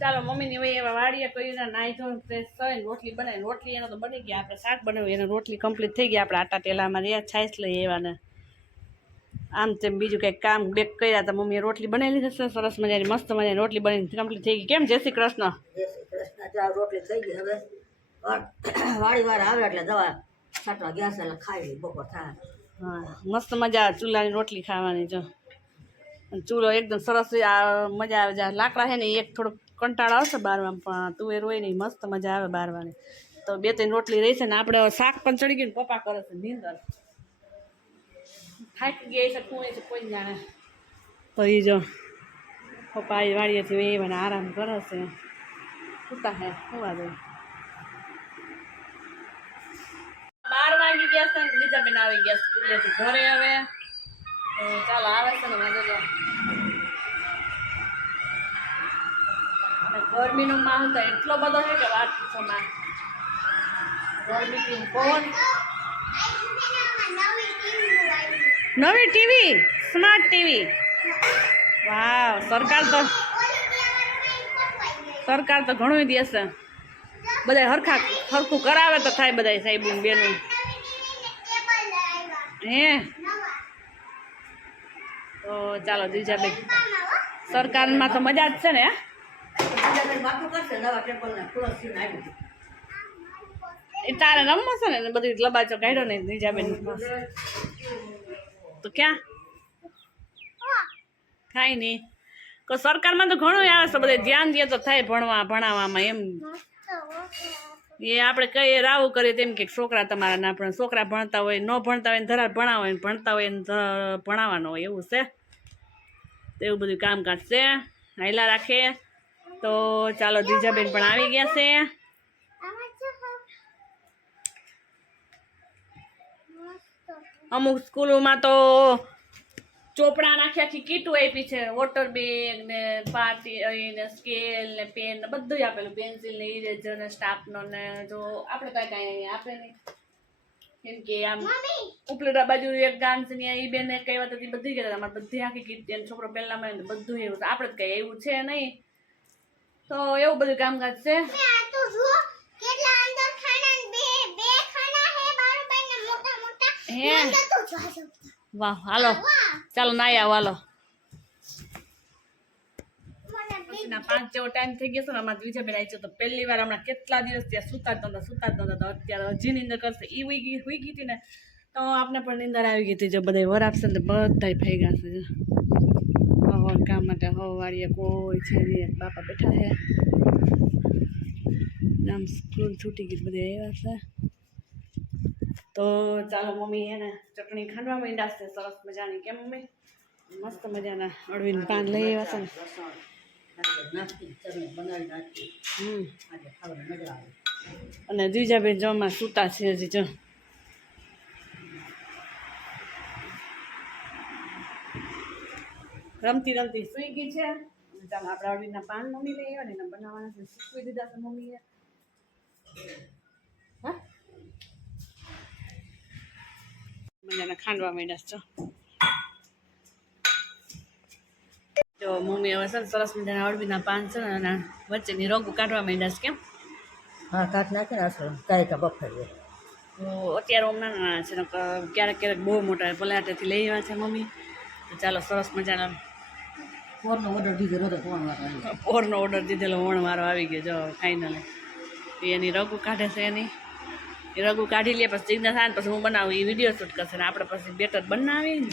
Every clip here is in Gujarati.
ચાલો મમ્મીની વહી એવા વાડીએ કરીને નાહી ધોઈને ફ્રેશ થઈને રોટલી બનાવી રોટલી એનો તો બની ગયા આપણે શાક બનાવ્યું એને રોટલી કમ્પ્લીટ થઈ ગયા આપણે આટા ટેલામાં રહ્યા છાશ લઈ એવાને. આમ તેમ બીજું કંઈક કામ બેક કર્યા હતા મમ્મીએ રોટલી બનાવી લીધી છે સરસ મજાની મસ્ત મજાની રોટલી બની કમ્પ્લીટ થઈ ગઈ. કેમ જય શ્રી કૃષ્ણ? જય શ્રી કૃષ્ણ. રોટલી થઈ ગઈ હવે. વાળી વાર આવે એટલે દવા છાંટવા છે એટલે ખાઈ લઈ બપોર થાય. હા મસ્ત મજા આવે ચૂલાની રોટલી ખાવાની જો. ચૂલો એકદમ સરસ આ મજા આવે. જાય લાકડા છે ને એક થોડોક કંટાળો આવશે બારવામાં, પણ તુવેર હોય નહીં મસ્ત મજા આવે બારવાની. તો બે ત્રણ રોટલી રહી છે ને આપણે શાક પણ ચડી ગયું પપ્પા કરે છે નીંદર. થાકી ગયા છે કોઈ છે કોઈ જાણે. તો એ જો, પપ્પા એ વાળીએથી એ મને આરામ કરે છે. સુતા હે સુવા દે. બાર વાગી ગયા છે ને બીજા બેન આવી ગયા સ્કૂલેથી ઘરે હવે. ચાલો આવે છે ને વાંધો નહીં. અને ગરમીનો માહોલ તો એટલો બધો છે કે વાત પૂછો ગરમીથી પવન નવી ટીવી, સ્માર્ટ ટીવી. વાવ, સરકાર તો સરકાર તો ઘણું દેશે બધા હરખા હરખું કરાવે તો થાય બધા સાહેબ બેનું હે? તો ચાલો, જીજાબેન. સરકારમાં તો મજા જ છે ને તારે રમવો ને બધી લબાચો કાઢ્યો ને, નીજાબેન તો ક્યાં? થાય નહીં. તો સરકારમાં તો ઘણું આવે છે, બધે ધ્યાન દે તો થાય ભણવા, ભણાવવામાં એમ. એ આપણે કહીએ રાવું કરીએ તેમ કે છોકરા તમારા ના ભણે, છોકરા ભણતા હોય, ન ભણતા હોય, ને ધરા ભણાવો હોય ભણતા હોય, ને ભણાવવાનો હોય, એવું છે? એવું બધું કામકાજ છે. હાઈલા રાખે. તો ચાલો દીજાબેન પણ આવી ગયા છે. અમુક સ્કૂલોમાં તો ચોપડા નાખ્યાથી કીટું આપી છે, વોટર બેગ ને પાટી ને સ્કેલ ને પેન ને બધું આપેલું, પેન્સિલ ને ઇરેઝર ને સ્ટાફનો ને જો આપણે કાંઈ કાંઈ આપે નહીં. કેમ કે આમ ઉપલેટા બાજુ એક ગામ છે ઈ બેને કઈ વાત હતી બધી કહેતા અમારે બધી આખી કીટ છોકરો પહેલાં મળે બધું એવું આપણે કઈ એવું છે નહીં. તો એવું બધું કામકાજ છે હે વાહ હાલો. ચાલો નાઈ આવો હાલો. પાંચ જેવો ટાઈમ થઈ ગયો છે ને અમારે બીજા બેન આવી તો પહેલી વાર હમણાં કેટલા દિવસ ત્યાં સુતા જ નતા સુતા જ નતા અત્યારે હજી નીંદર કરશે. એ હુઈ ગઈ હુઈ ગઈ હતી ને તો આપણે પણ નિંદર આવી ગઈ હતી. જો બધા વર આપશે ને બધા ભેગા છે કામ માટે હવ વાળીએ, કોઈ છે નહીં બાપા બેઠા છે. આમ સ્કૂલ છૂટી ગઈ, બધી આવ્યા છે. તો ચાલો મમ્મી એને ચટણી ખાંડવા માંડ્યા છે, સરસ મજાની. કેમ મમ્મી? મસ્ત મજાના, અળવીને પાન લઈ આવ્યા છે અને દ્વિજાબેન જમા સૂતા છે હજી, જો. રમતી રમતી સુઈ ગઈ છે. ચાલો આપણે અળવીના પાન મમ્મી લઈ આવ્યા ને એના બનાવવાના છે. સૂકવી દીધા છે મમ્મીએ. હા? મજાના ખાંડવા માંડ્યા છે જો. મમ્મી હવે છે ને સરસ મજાના અળવીના પાન છે ને વચ્ચેની રગું કાઢવા માંડ્યા છે કેમ? હા કાત નાખે ને કાંઈ કા બફારીએ તો અત્યારે હમણાં નાના છે ને ક્યારેક ક્યારેક બહુ મોટા પલાટેથી લઈ આવ્યા છે મમ્મી. તો ચાલો સરસ મજાના પોરનો ઓર્ડર દીધો હતો ફોન આવ્યો. પોરનો ઓર્ડર દીધેલો વણવારો આવી ગયો, જો ફાઇનલી એની રગુ કાઢે છે એની. એ રગુ કાઢી લે, પછી જીજ્ઞાસ આવે પછી હું બનાવું, એ વીડિયો શૂટ કરશે ને આપણે પછી બેટર બનાવી ને.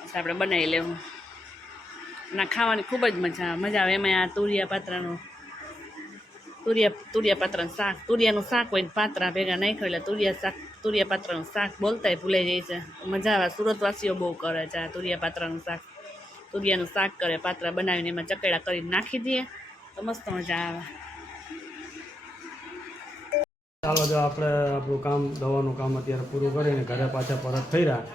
પછી આપણે બનાવી લેવું. ના ખાવાની ખૂબ જ મજા આવે મજા આવે. એમાં આ તુરિયા પાત્રાનું, તુરિયા તુરિયા પાત્રાનું શાક. તુરિયાનું શાક હોય ને પાત્રા ભેગા નાખ્યો એટલે તુરિયા શાક, તુરિયા પાત્રાનું શાક બોલતાય ભૂલાઈ જાય છે. મજા આવે. સુરતવાસીઓ બહુ કરે છે આ તુરિયા પાત્રાનું શાક. તુરિયાનું શાક કરે પાત્રા બનાવીને એમાં ચકેડા કરીને નાખી દઈએ. તો મસ્ત મજા આવે. ચાલો જો આપણે આપણું કામ દવાનું કામ અત્યારે પૂરું કરીને ઘરે પાછા પરત થઈ રહ્યા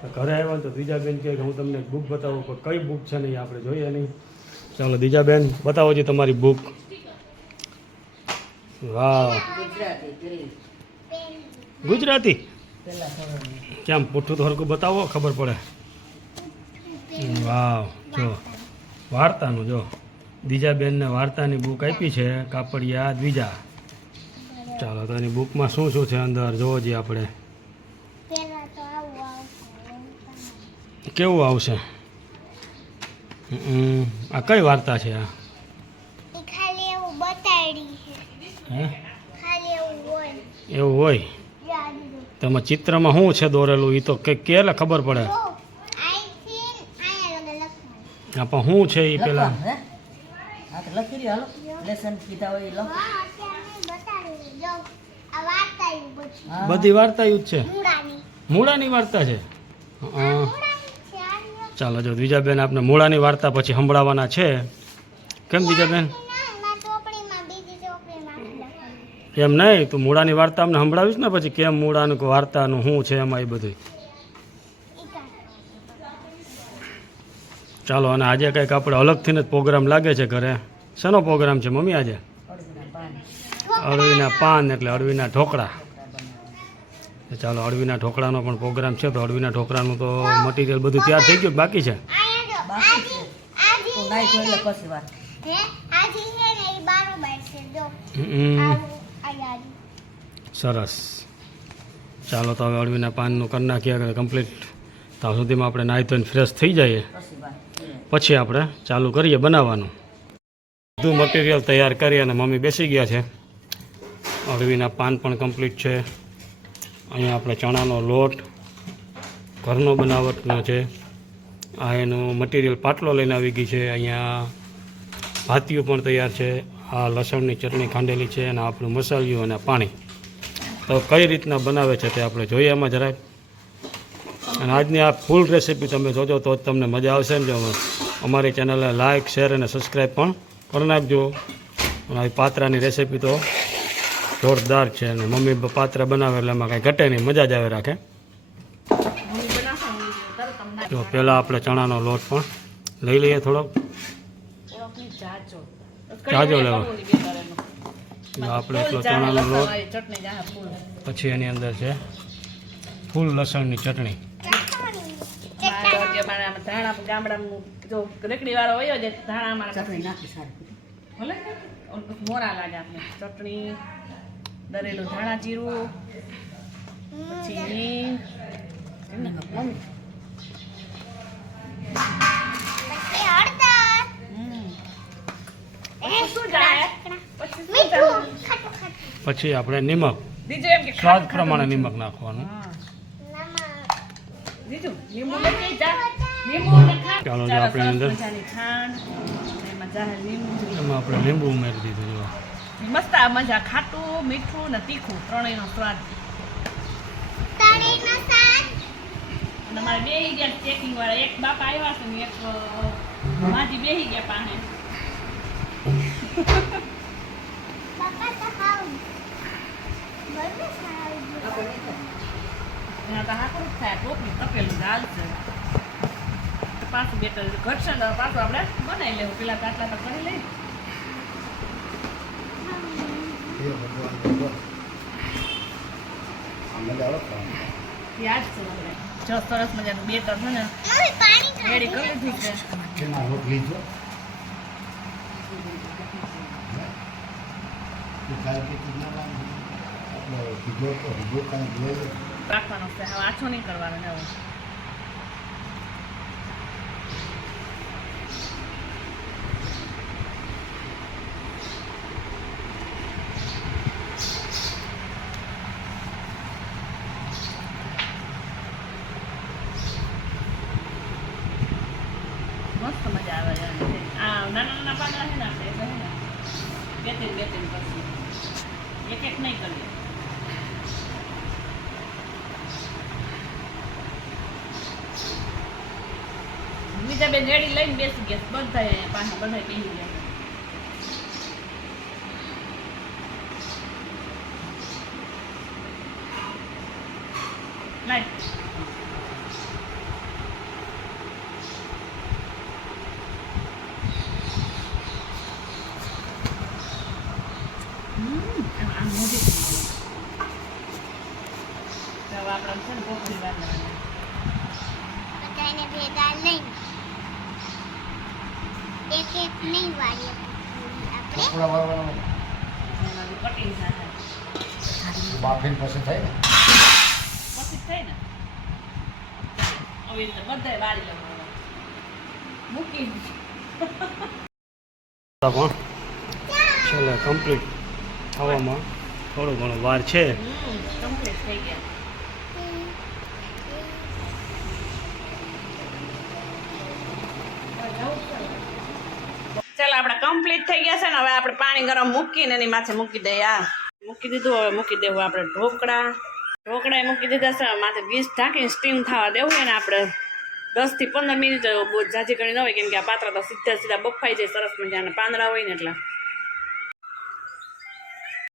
તો ઘરે આવ્યા ને તો બીજાબેન કહે કે હું તમને બુક બતાવું પણ કઈ બુક છે નહીં આપણે જોઈએ નહીં. ચાલો બીજાબેન બતાવો છે તમારી બુક વાહ ગુજરાતી. પેલી ગુજરાતી? પહેલાં કેમ પૂઠું તો હરકું બતાવો ખબર પડે. વાવ જો. વાર્તાનું જો. દીજાબેનને વાર્તાની બુક આપી છે કાપડિયા દ્વિજા. ચાલો તો એની બુકમાં શું શું છે અંદર જોવો જઈએ આપણે. કેવું આવશે? આ કઈ વાર્તા છે આ? એવું હોય. તેમાં ચિત્રમાં શું છે દોરેલું? એ તો કે કેલે ખબર પડે જો આઈથી આયા લગે લખવાનું આ પણ શું છે એ પેલા. લખી રહ્યો હાલો. લેસન કીધા હોય લખ બધું વાર્તા જ છે? મૂળાની. મૂળાની વાર્તા છે. ચાલો જો દ્વિજાબેન આપણે મૂળાની વાર્તા પછી સંભળાવવાના છે. કેમ બીજા બેન એમાં એમ નહીં? તું મૂળાની વાર્તા અમને સંભળાવીશ ને પછી કેમ મૂળાનું વાર્તાનું શું છે એમાં એ બધું ઈ કાઢ. ચાલો અને આજે કંઈક આપણે અલગથી જ પ્રોગ્રામ લાગે છે ઘરે. શેનો પ્રોગ્રામ છે મમ્મી આજે? અળવીના પાન એટલે અળવીના ઢોકળા. ચાલો અળવીના ઢોકળાનો પણ પ્રોગ્રામ છે તો અળવીના ઢોકળાનું તો મટીરિયલ બધું તૈયાર થઈ ગયું બાકી છે? સરસ. ચાલો તો હવે અળવીના પાનનું કરી નાખીએ કમ્પ્લીટ ત્યાં સુધીમાં આપણે નાહી ધોઈને ફ્રેશ થઈ જઈએ. પછી આપણે ચાલુ કરીએ બનાવવાનું. બધું મટીરિયલ તૈયાર કરી અને મમ્મી બેસી ગયા છે. અળવીના પાન પણ કમ્પ્લીટ છે. અહીંયા આપણે ચણાનો લોટ, ઘરનો બનાવટનો છે. આ એનું મટીરિયલ પાટલો લઈને આવી ગઈ છે. અહીંયા ભાતિયું પણ તૈયાર છે. આ લસણની ચટણી ખાંડેલી છે અને આપણું મસાલિયું અને પાણી. તો કઈ રીતના બનાવે છે તે આપણે જોઈએ એમાં જરાક અને આજની આ ફૂલ રેસીપી તમે જોજો તો જ તમને મજા આવશે ને જો અમારી ચેનલને લાઇક શેર અને સબસ્ક્રાઈબ પણ કરી નાખજો. અને આવી પાત્રાની રેસીપી તો જોરદાર છે અને મમ્મી પાત્ર બનાવે એટલે એમાં કાંઈ ઘટે નહીં, મજા જ આવે રાખે. તો પહેલાં આપણે ચણાનો લોટ પણ લઈ લઈએ થોડોક જાજો લેવો. જો આપણે એટલો ચણાનો લોટ. પછી એની અંદર છે ફૂલ લસણની ચટણી. કે મારે ધાણા ગામડામાં જો રેકડી વાળો હોય છે ધાણા મારે ચટણી નાખી સારી ભલે? મોરા લાગે આપણે ચટણી દરેલું ધાણા જીરું પછી હિંગ. પછી હળદર. હમ. પછી શું જાય પછી શું મીઠું. જાય? ખાટું ખાટું. પછી આપણે નિમક. સ્વાદ પ્રમાણે નિમક નાખવાનું હા. નમક બીજું લીંબુ લેતી જા લીંબુ ને ખાંડ ચાલો, જો આપણે અંદર- એમાં આપણે લીંબુ ઉમેરી દીધું જો. મસ્ત આ મજા. ખાટું મીઠું ને તીખું. ત્રણેયનો સ્વાદ. અને મારે બેહી ગયા ચેકિંગ વાળા. એક બાપા આવ્યા છે ને એક માજી બેહી ગયા બાપા તો સારું એના તો હાકરું જ થાય ટોપી તપેલું દાલ છે. પાછું બેટર ઘટશે ને પાછું આપણે બનાવી લેવું. પેલા કાટલા તો કરી લઈ યાદ છે આપણે જો સરસ મજાનું બેટર છે ને રેડી કરી લીધું છે. રાખવાનો છે. હવે આછો નહીં કરવાનો, એવો. મસ્ત મજા આવે છે. આ નાના નાના પાડા છે ને આપણે ને બે ત્રણ બે ત્રણ કરશું એક એક નહીં કરીએ. બીજા બે રેડી લઈને બેસી ગયા. બધા પાસે બધા બેસી ગયા લાય હમ, આમ આમ મોઢે તો હવે આપણે છે ને કોકરી વાર લેવાની બધાને ભેગા લઈને એક એક નહીં વાળીએ ઢોકળા વાળવાનો બાફીને પછી થાય ને. પછી થાય ને? આવી બધાય વાળી લેવાનું મૂકી પણ કમ્પ્લીટ થવામાં થોડો ઘણો વાર છે. કમ્પ્લીટ થઈ ગયા ચાલો આપણે કમ્પ્લીટ થઈ ગયા છે ને હવે આપણે પાણી ગરમ મૂકીને એની માથે મૂકી દઈએ. આ મૂકી દીધું, હવે મૂકી દેવું આપણે ઢોકળા. ઢોકળા મૂકી દીધા છે માથે ગીસ ઢાંકીને સ્ટીમ થવા દેવું એને આપણે દસથી પંદર મિનિટ બહુ જાજી કરી ન હોય, કેમ કે આ પાત્ર તો સીધા સીધા બફાઈ જાય સરસ મજાના પાંદડા હોય ને એટલે.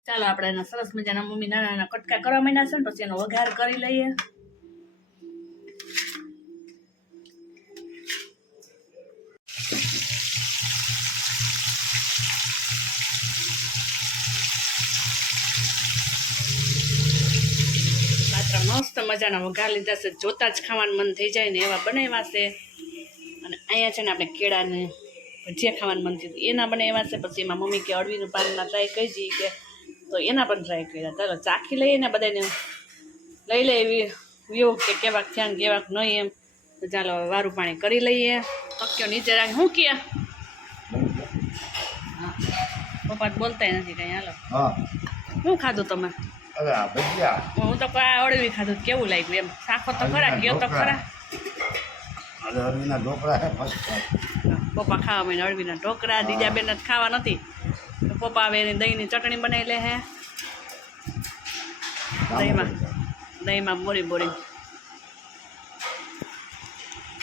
ચાલો, આપણે એના સરસ મજાના મમ્મી નાના નાના કટકા કરવા માંડ્યા છે ને, પછી એનો વઘાર કરી લઈએ પાત્ર મસ્ત મજાના વઘાર લીધા છે. જોતા જ ખાવાનું મન થઈ જાય ને એવા બનાવ્યા છે. અને અહીંયા છે ને આપણે કેળાને ભજીયા ખાવાનું મન થયું. એના બનાવ્યા છે પછી એમાં મમ્મી કે અળવીનું પાનના ટ્રાય કરી જઈએ કે. તો એના પણ ટ્રાય કર્યા. ચાલો ચાખી લઈએ ને બધાને લઈ લે એવી વ્યૂ કે કેવાક થયા કેવાક નહીં એમ. તો ચાલો વારું પાણી કરી લઈએ. પક્યો નીચે રાખી. શું કે? પપ્પા તો બોલતાય નથી કઈ. હાલો. હા. શું ખાધું તમે અરે આ ભજીયા હું તો આ અળવી ખાધું કેવું લાગ્યું એમ? સાખો તો ખરા ગયો તો ખરા. અરે અરવીના ઢોકળા હે ફર્સ્ટ પપ્પા ખાવા મને અળવીના ઢોકળા દીજા બેન જ ખાવા નથી. તો પપ્પા હવે એની દહીંની ચટણી બનાવી લે હે. દહીંમાં દહીંમાં બોરી બોરી.